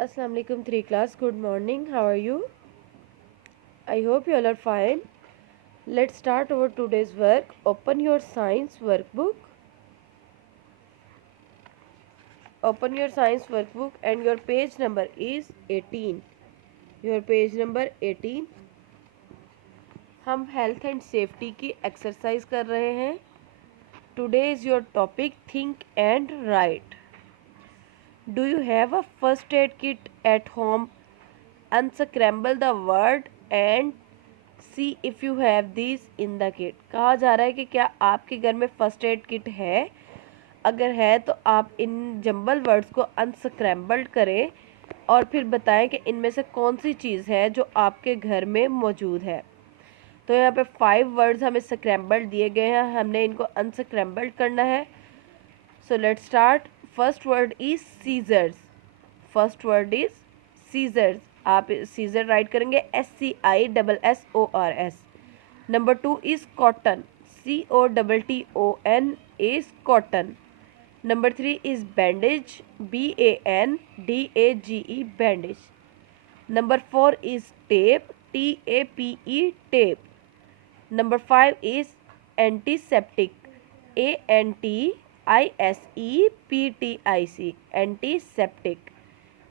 Assalamu alaikum 3 class. Good morning. How are you? I hope you all are fine. Let's start our today's work. Open your science workbook. Open your science workbook and your page number is 18. Your page number 18. हम health and safety की exercise कर रहे हैं. Today is your topic think and right. Do you have a first aid kit at home? Unscramble the word and see if you have these in the kit. कहा जा रहा है कि क्या आपके घर में फर्स्ट एड किट है. अगर है तो आप इन जंबल वर्ड्स को अनस्क्रैम्बल्ड करें और फिर बताएं कि इनमें से कौन सी चीज़ है जो आपके घर में मौजूद है. तो यहाँ पे 5 वर्ड्स हमें स्क्रैम्बल्ड दिए गए हैं, हमने इनको अनस्क्रैम्बल्ड करना है. So let's start. First word is scissors. First word is scissors. आप सीजर राइट करेंगे SCISSORS. Number 2 is cotton. COTTON is cotton. Number 3 is bandage. BANDAGE bandage. Number 4 is tape. TAPE tape. Number 5 is antiseptic. ANTISEPTIC antiseptic.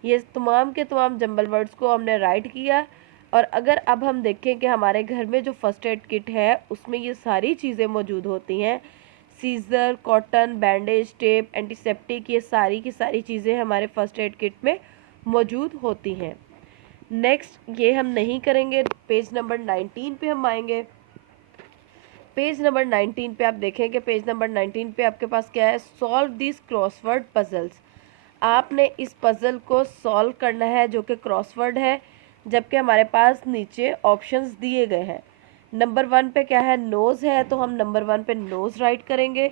ये तमाम के तमाम jumble words को हमने right किया. और अगर अब हम देखें कि हमारे घर में जो फर्स्ट एड किट है उसमें ये सारी चीज़ें मौजूद होती हैं. Scissor, cotton, bandage, tape, antiseptic, ये सारी की सारी चीज़ें हमारे फर्स्ट एड किट में मौजूद होती हैं. नेक्स्ट ये हम नहीं करेंगे. पेज नंबर 19 पे हम आएंगे. पेज नंबर 19 पे आप देखें कि पेज नंबर 19 पे आपके पास क्या है. Solve this crossword puzzles. आपने इस पजल को सॉल्व करना है जो कि क्रॉसवर्ड है, जबकि हमारे पास नीचे ऑप्शंस दिए गए हैं. नंबर 1 पे क्या है, नोज़ है, तो हम नंबर 1 पे नोज़ राइट करेंगे.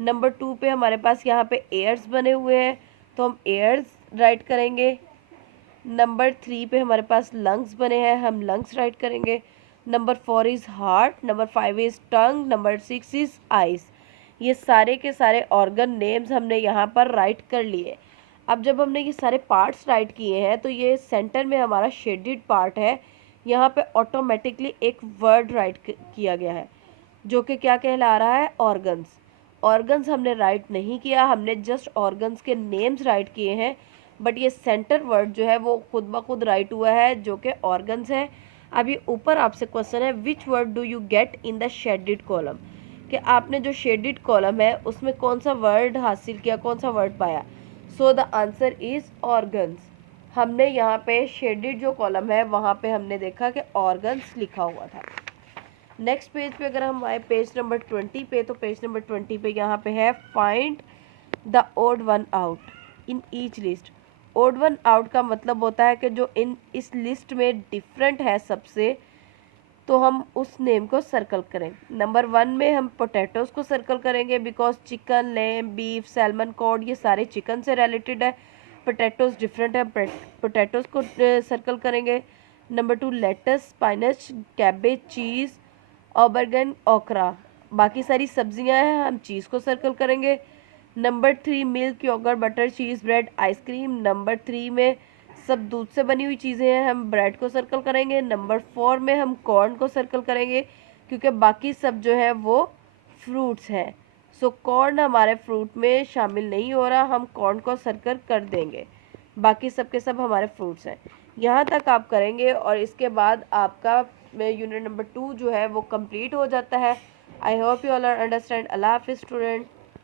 नंबर 2 पे हमारे पास यहाँ पे एयर्स बने हुए हैं तो हम एयर्स राइट करेंगे. नंबर 3 पे हमारे पास लंग्स बने हैं, हम लंग्स राइट करेंगे. Number 4 is heart. Number 5 is tongue. Number 6 is eyes. ये सारे के सारे ऑर्गन नेम्स हमने यहाँ पर राइट कर लिए. अब जब हमने ये सारे पार्ट्स राइट किए हैं तो ये सेंटर में हमारा शेडेड पार्ट है. यहाँ पे ऑटोमेटिकली एक वर्ड राइट किया गया है जो कि क्या कहला रहा है, ऑर्गन्स. ऑर्गन्स हमने राइट नहीं किया, हमने जस्ट ऑर्गन्स के नेम्स राइट किए हैं. बट ये सेंटर वर्ड जो है वो खुद ब खुद राइट हुआ है जो कि ऑर्गन्स है. अब ये ऊपर आपसे क्वेश्चन है, which word do you get in the shaded column. कि आपने जो शेडेड कॉलम है उसमें कौन सा वर्ड हासिल किया, कौन सा वर्ड पाया. So the answer is organs. हमने यहाँ पे शेडेड जो कॉलम है वहाँ पे हमने देखा कि ऑर्गन्स लिखा हुआ था. नेक्स्ट पेज पे अगर हम आए पेज नंबर 20 पे, तो पेज नंबर 20 पे यहाँ पे है find the odd one out in each list. Odd one out का मतलब होता है कि जो इस लिस्ट में डिफरेंट है सबसे, तो हम उस नेम को सर्कल करें. नंबर 1 में हम पोटैटोज़ को सर्कल करेंगे because chicken, lamb, beef, salmon, cod ये सारे चिकन से रिलेटेड है. पोटैटोज़ डिफरेंट है, पोटैटोज़ को सर्कल करेंगे. Number 2 lettuce, spinach, cabbage, cheese, aubergine, okra, बाकी सारी सब्जियां हैं, हम चीज़ को सर्कल करेंगे. नंबर 3 मिल्क, योगर्ट, बटर, चीज़, ब्रेड, आइसक्रीम. नंबर 3 में सब दूध से बनी हुई चीज़ें हैं, हम ब्रेड को सर्कल करेंगे. नंबर 4 में हम कॉर्न को सर्कल करेंगे क्योंकि बाकी सब जो है वो फ्रूट्स हैं. सो कॉर्न हमारे फ्रूट में शामिल नहीं हो रहा, हम कॉर्न को सर्कल कर देंगे. बाकी सब के सब हमारे फ्रूट्स हैं. यहाँ तक आप करेंगे और इसके बाद आपका यूनिट नंबर 2 जो है वो कंप्लीट हो जाता है. I hope you all are understand. Allah हाफिज़ स्टूडेंट.